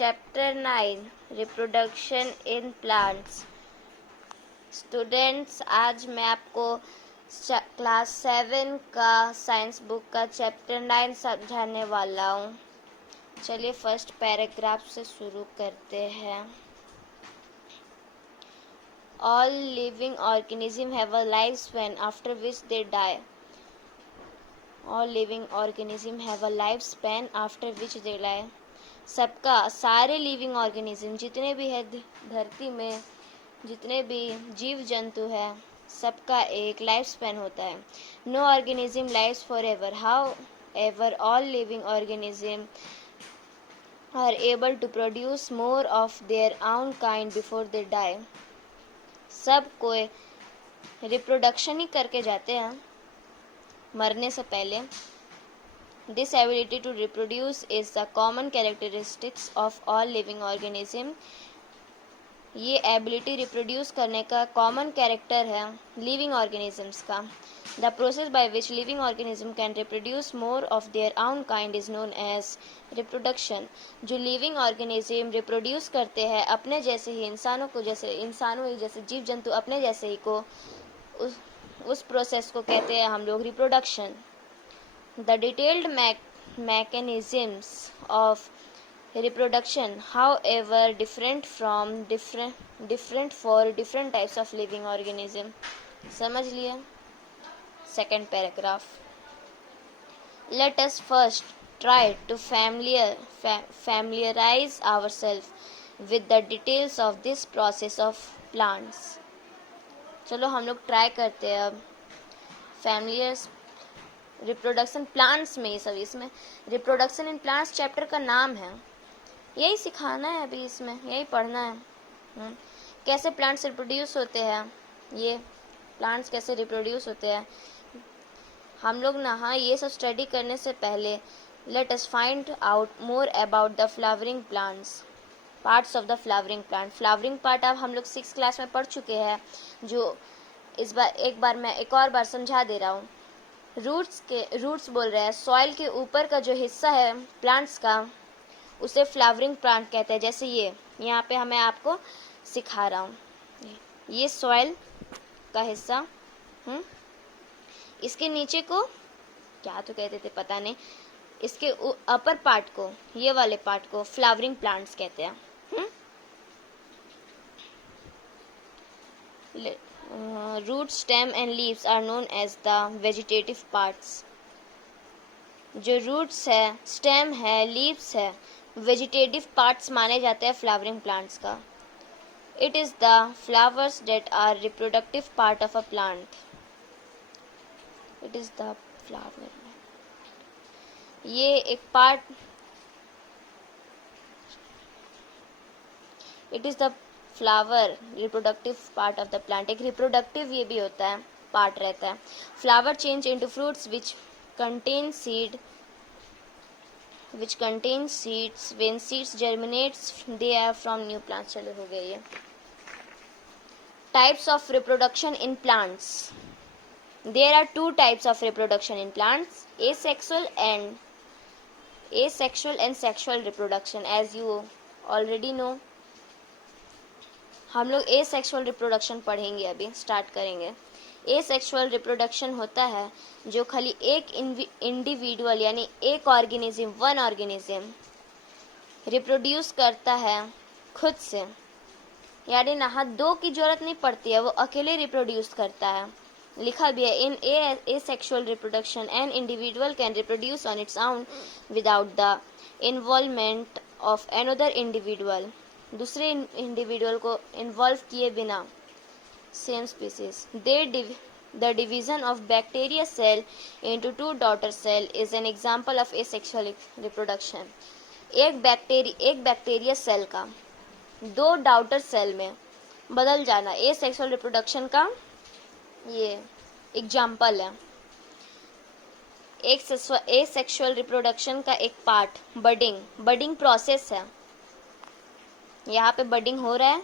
Chapter 9 reproduction in plants. Students, आज मैं आपको क्लास 7 का साइंस बुक का चैप्टर 9 समझाने वाला हूँ। चलिए फर्स्ट पैराग्राफ से शुरू करते हैं। All living organisms have a lifespan after which they die. All living organisms have a lifespan after which they die. सबका, सारे लिविंग ऑर्गेनिज्म जितने भी है धरती में, जितने भी जीव जंतु है, सबका एक लाइफ स्पैन होता है। No organism lives for ever, however all living organism are able to produce more of their own kind before they die. सब कोई रिप्रोडक्शन ही करके जाते हैं मरने से पहले। This ability to reproduce is the common characteristics of all living organism. ये ability reproduce करने का कॉमन कैरेक्टर है लिविंग ऑर्गेनिजम्स का। The process by which living organism can reproduce more of their own kind is known as reproduction. जो living organism reproduce करते हैं अपने जैसे ही इंसानों को, जैसे जीव जंतु अपने जैसे ही को, उस प्रोसेस को कहते हैं हम लोग reproduction. The detailed mechanisms of reproduction, however, different for different types of living organism. समझ लिए? Second paragraph. Let us first try to familiarize ourselves with the details of this process of plants. चलो हम लोग try करते हैं अब familiar reproduction plants में। ये सब इसमें रिप्रोडक्शन इन प्लांट्स चैप्टर का नाम है, यही सिखाना है अभी, इसमें यही पढ़ना है। कैसे प्लांट्स रिप्रोड्यूस होते हैं, ये प्लांट्स कैसे रिप्रोड्यूस होते हैं हम लोग ना। हाँ, ये सब स्टडी करने से पहले let us find out more about the flowering plants, parts of the flowering plant. Flowering part अब हम लोग 6th क्लास में पढ़ चुके हैं, जो इस बार एक और बार समझा दे रहा हूँ। रूट्स बोल रहे हैं, सॉइल के ऊपर का जो हिस्सा है प्लांट्स का, उसे फ्लावरिंग प्लांट कहते हैं। जैसे ये यहाँ पे मैं आपको सिखा रहा हूँ, ये सॉइल का हिस्सा, इसके नीचे को क्या तो कहते थे पता नहीं, इसके अपर पार्ट को, ये वाले पार्ट को फ्लावरिंग प्लांट्स कहते हैं। Root, stem and leaves are known as the vegetative parts. जो रूट्स है, स्टेम है, लीव्स है, वेजिटेटिव पार्ट्स माने जाते हैं फ्लावरिंग प्लांट्स का। It is the flowers that are reproductive part of a plant. It is the flower, ये एक part, it is the flower reproductive part of the plant. एक reproductive ये भी होता है, पार्ट रहता है। Flower change into fruits which contain seeds when seeds germinates they are from new plants. चलो हो गया ये। Types of reproduction in plants. There are 2 types of reproduction in plants, asexual and sexual reproduction, as you already know। हम लोग asexual reproduction पढ़ेंगे, अभी start करेंगे। Asexual reproduction होता है जो खाली एक इंडिविजुअल यानी एक ऑर्गेनिज्म, वन ऑर्गेनिज्म रिप्रोड्यूस करता है खुद से, यानी ना 2 की जरूरत नहीं पड़ती है, वो अकेले रिप्रोड्यूस करता है। लिखा भी है, in asexual reproduction an individual can reproduce on its own without the involvement of another individual. दूसरे इंडिविजुअल को इन्वॉल्व किए बिना। Same species. The division of bacteria cell into 2 daughter cell is an example of asexual reproduction. एक bacteria cell का 2 daughter cell में बदल जाना asexual reproduction का ये एग्जांपल है। एसेक्सुअल रिप्रोडक्शन का एक पार्ट बडिंग प्रोसेस है। यहाँ पे बडिंग हो रहा है।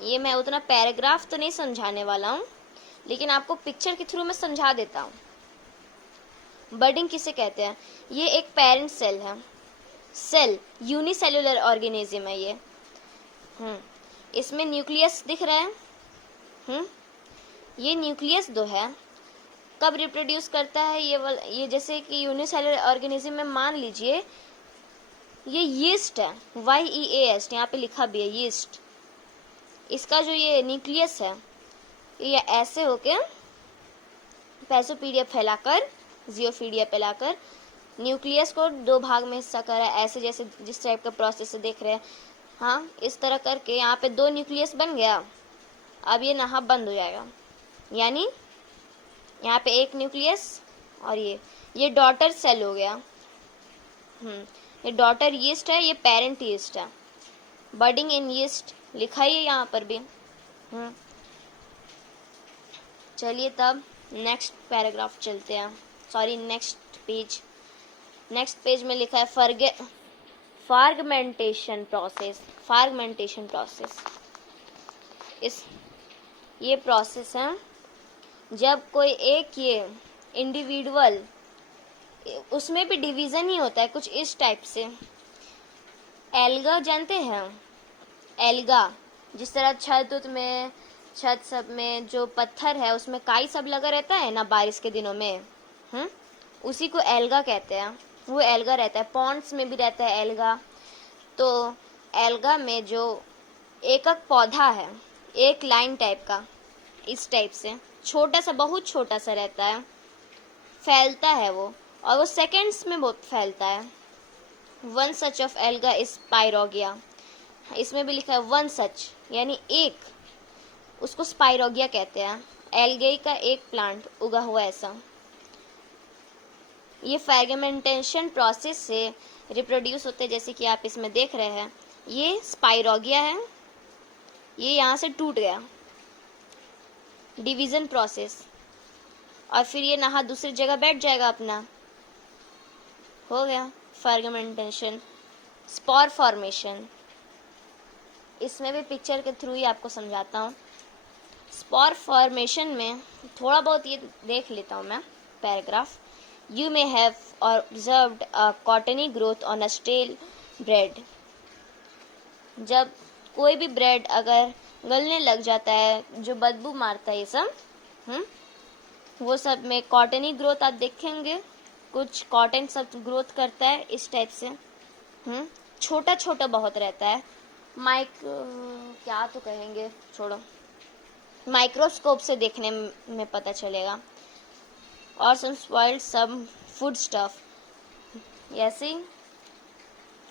ये मैं उतना पैराग्राफ तो नहीं समझाने वाला हूँ, लेकिन आपको पिक्चर के थ्रू मैं समझा देता हूँ। बडिंग किसे कहते हैं? ये एक पेरेंट सेल है, सेल यूनिसेलुलर ऑर्गेनिज्म है ये। इसमें न्यूक्लियस दिख रहा है। ये न्यूक्लियस दो है, कब रिप्रोड्यूस करता है ये जैसे कि यूनिसेलुलर ऑर्गेनिज्म में मान लीजिए ये यीस्ट है, YEAST यहाँ पे लिखा भी है यीस्ट। इसका जो ये न्यूक्लियस है ये ऐसे होके पैसोपीडिया फैलाकर जियोफीडिया फैलाकर न्यूक्लियस को दो भाग में हिस्सा करा, ऐसे जैसे जिस टाइप का प्रोसेस से देख रहे हैं। हाँ, इस तरह करके यहाँ पे दो न्यूक्लियस बन गया। अब ये नहा बंद हो जाएगा, यानी यहाँ पे एक न्यूक्लियस और ये डॉटर सेल हो गया। ये डॉटर यीस्ट है, ये पेरेंट यीस्ट है। बडिंग इन यीस्ट लिखा ही है यहाँ पर भी। चलिए तब नेक्स्ट पैराग्राफ चलते हैं, सॉरी नेक्स्ट पेज में लिखा है फार्गमेंटेशन प्रोसेस। ये प्रोसेस है जब कोई एक ये इंडिविजुअल, उसमें भी डिवीजन ही होता है कुछ इस टाइप से। एल्गा जानते हैं, एल्गा जिस तरह छत सब में जो पत्थर है उसमें काई सब लगा रहता है ना बारिश के दिनों में, उसी को एल्गा कहते हैं। वो एल्गा रहता है, पॉन्ड्स में भी रहता है एल्गा। तो एल्गा में जो एक पौधा है, एक लाइन टाइप का, इस टाइप से छोटा सा, बहुत छोटा सा रहता है, फैलता है वो, और वो सेकेंड्स में बहुत फैलता है। One such of alga is spirogyra. इसमें भी लिखा है वन सच, यानी एक, उसको स्पाइरोगिया कहते हैं। एल्गे का एक प्लांट उगा हुआ ऐसा। ये फर्मेंटेशन प्रोसेस से रिप्रोड्यूस होते हैं, जैसे कि आप इसमें देख रहे हैं। ये स्पाइरोगिया है, ये यहाँ से टूट गया, डिवीजन प्रोसेस, और फिर ये नहा दूसरी जगह बैठ जाएगा अपना, हो गया फर्मेंटेशन। स्पोर फॉर्मेशन, इसमें भी पिक्चर के थ्रू ही आपको समझाता हूँ। स्पोर फॉर्मेशन में थोड़ा बहुत ये देख लेता हूँ मैं paragraph. You may have observed a cottony growth on a stale bread. जब कोई भी ब्रेड अगर गलने लग जाता है, जो बदबू मारता है ये सब, वो सब में कॉटनी ग्रोथ आप देखेंगे, कुछ कॉटन सब ग्रोथ करता है इस टाइप से। छोटा छोटा बहुत रहता है, क्या तो कहेंगे, छोड़ो, माइक्रोस्कोप से देखने में पता चलेगा। और some फूड स्टफ, ऐसे ही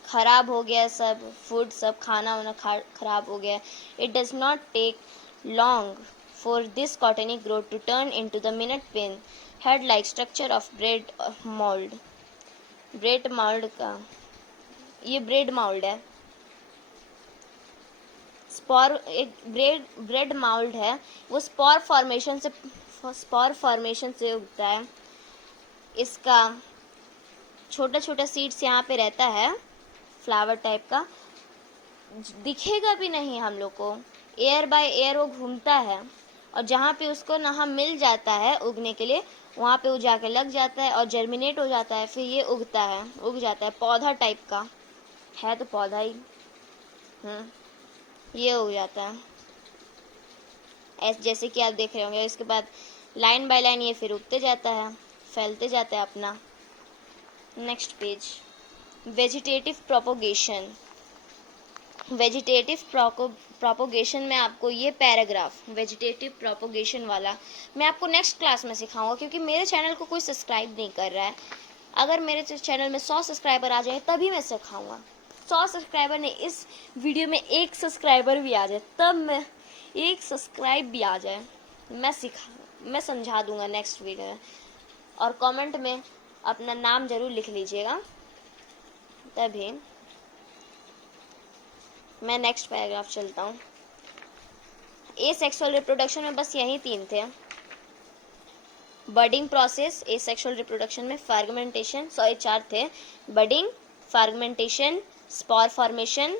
खराब हो गया सब फूड, सब खाना वाना खराब हो गया। It does not take long for this cottony growth to turn into the minute pin head like structure of bread mould. Bread mould का ये ब्रेड मोल्ड है। स्पोर एक ब्रेड मोल्ड है, वो स्पोर फॉर्मेशन से उगता है। इसका छोटा छोटा सीड्स यहाँ पे रहता है, फ्लावर टाइप का, दिखेगा भी नहीं हम लोग को, एयर बाय एयर वो घूमता है, और जहाँ पे उसको नहा मिल जाता है उगने के लिए, वहाँ पे वो जाके लग जाता है और जर्मिनेट हो जाता है, फिर ये उगता है, उग जाता है, पौधा टाइप का है, तो पौधा ही ये हो जाता है ऐसे, जैसे कि आप देख रहे होंगे। इसके बाद लाइन बाय लाइन ये फिर उगते जाता है, फैलते जाता है अपना। नेक्स्ट पेज, वेजिटेटिव प्रोपोगेशन में आपको ये पैराग्राफ वेजिटेटिव प्रोपोगेशन वाला मैं आपको नेक्स्ट क्लास में सिखाऊंगा, क्योंकि मेरे चैनल को कोई सब्सक्राइब नहीं कर रहा है। अगर मेरे चैनल में 100 सब्सक्राइबर आ जाए तभी मैं सिखाऊंगा। 100 सब्सक्राइबर नहीं, इस वीडियो में 1 सब्सक्राइबर भी आ जाए, तब मैं 1 सब्सक्राइब भी आ जाए, मैं समझा दूंगा नेक्स्ट वीडियो में। और कमेंट में अपना नाम जरूर लिख लीजिएगा, तभी। मैं नेक्स्ट पैराग्राफ चलता हूँ। एसेक्सुअल रिप्रोडक्शन में बस यही 3 थे। बडिंग प्रोसेस, एसेक्सुअल रिप्रोडक्शन में फर्मेंटेशन, 4 थे, budding, fermentation, spore formation,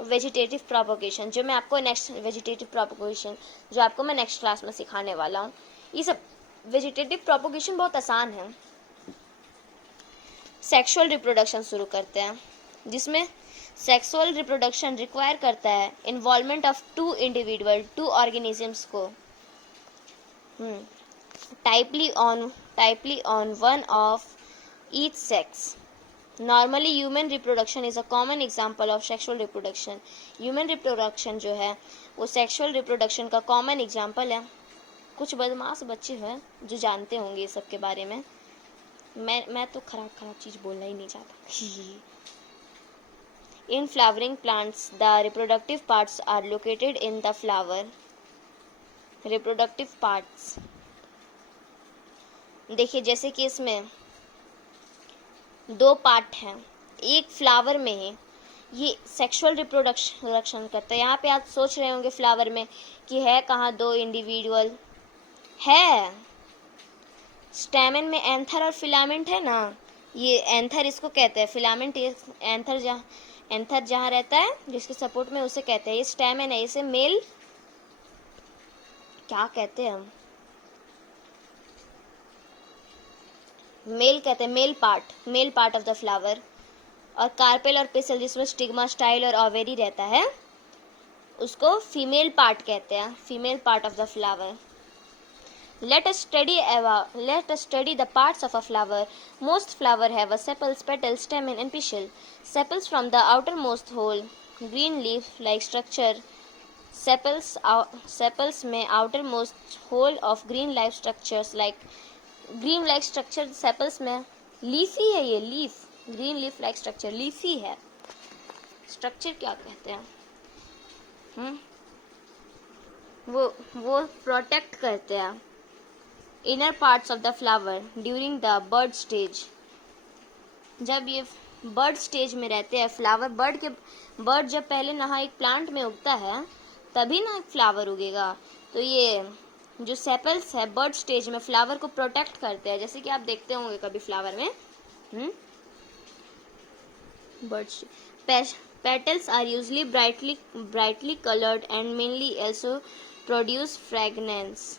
vegetative propagation, जो मैं आपको नेक्स्ट वेजिटेटिव प्रोपोगेशन जो आपको मैं नेक्स्ट क्लास में सिखाने वाला हूँ। ये सब वेजिटेटिव प्रोपोगेशन बहुत आसान है। सेक्सुअल रिप्रोडक्शन शुरू करते हैं, जिसमें सेक्सुअल रिप्रोडक्शन रिक्वायर करता है involvement of two individual, two organisms को typically on one of each sex. Normally human reproduction is a common example of sexual reproduction. Human reproduction जो है वो सेक्सुअल रिप्रोडक्शन का कॉमन एग्जाम्पल है. कुछ बदमाश बच्चे हैं जो जानते होंगे ये सब के बारे में. मैं तो खराब चीज़ बोलना ही नहीं चाहता. In flowering plants, the reproductive parts are located in the flower. Reproductive parts. देखिए जैसे कि इसमें दो पार्ट हैं, एक फ्लावर में है, ये सेक्सुअल रिप्रोडक्शन करता है. यहाँ पे आप सोच रहे होंगे फ्लावर में कि है कहाँ दो इंडिविजुअल. है स्टेमन में एंथर और फिलामेंट है ना. ये एंथर इसको कहते हैं, फिलामेंट एंथर जहाँ रहता है जिसके सपोर्ट में उसे कहते हैं. ये स्टेमन है, इसे मेल क्या कहते हैं हम, मेल कहते हैं, male part of the flower. और कार्पेल और पेसल जिसमें स्टिग्मा, स्टाइल और ओवेरी रहता है उसको फीमेल पार्ट कहते हैं, female part of the flower. Let us study the parts of a flower. Most flowers have a sepals, petals, stamen, and pistil. Sepals from the outermost whole, green leaf-like structure. Sepals में outermost whole of green-like structures like green-like structure. Sepals में leafy है, ये leaf, green leaf-like structure leafy है. Structure क्या कहते हैं? वो protect करते हैं inner parts of the flower during the bud stage. जब ये बर्ड स्टेज में रहते हैं फ्लावर, बर्ड जब पहले नहा एक प्लांट में उगता है तभी ना एक फ्लावर उगेगा. तो ये जो सेपल्स है बर्ड स्टेज में फ्लावर को प्रोटेक्ट करते हैं, जैसे कि आप देखते होंगे कभी फ्लावर में. Bird petals are usually brightly coloured and mainly also produce fragrance.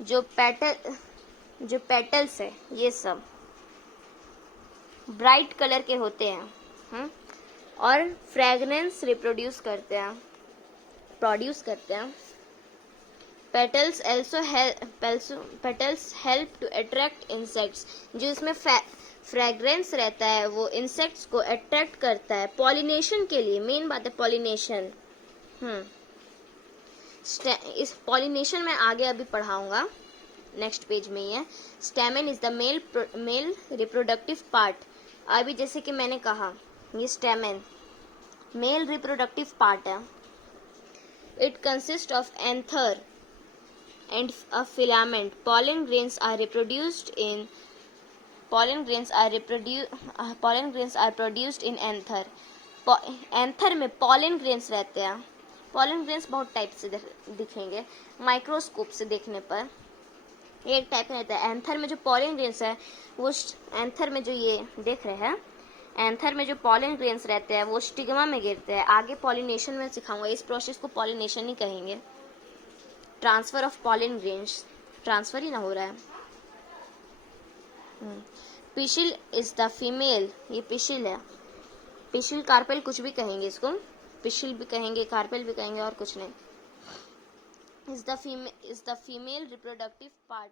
जो पेटल्स है ये सब ब्राइट कलर के होते हैं और फ्रेग्रेंस प्रोड्यूस करते हैं. Petals help to attract insects. जो इसमें फ्रेग्रेंस रहता है वो इंसेक्ट्स को अट्रैक्ट करता है पॉलिनेशन के लिए. मेन बात है पॉलिनेशन. इस पॉलिनेशन में आगे अभी पढ़ाऊंगा, नेक्स्ट पेज में ही है. स्टेमन is the male reproductive part. अभी जैसे कि मैंने कहा ये स्टेमन मेल रिप्रोडक्टिव पार्ट है. It consist of anther and a filament. pollen grains are produced in anther. Anther में pollen grains रहते हैं. pollen grains बहुत टाइप से दिखेंगे माइक्रोस्कोप से देखने पर. एक टाइप में रहता है एंथर में जो pollen grains है वो एंथर में जो ये देख रहे हैं एंथर में जो pollen grains रहते हैं वो स्टिग्मा में गिरते हैं. आगे पॉलिनेशन में सिखाऊंगा, इस प्रोसेस को पॉलिनेशन ही कहेंगे. Transfer of pollen grains, transfer ही ना हो रहा है. Pistil is the female. ये पिशिल है, पिशिल कार्पेल कुछ भी कहेंगे इसको, पिशिल भी कहेंगे कार्पेल भी कहेंगे और कुछ नहीं. Is the female reproductive part.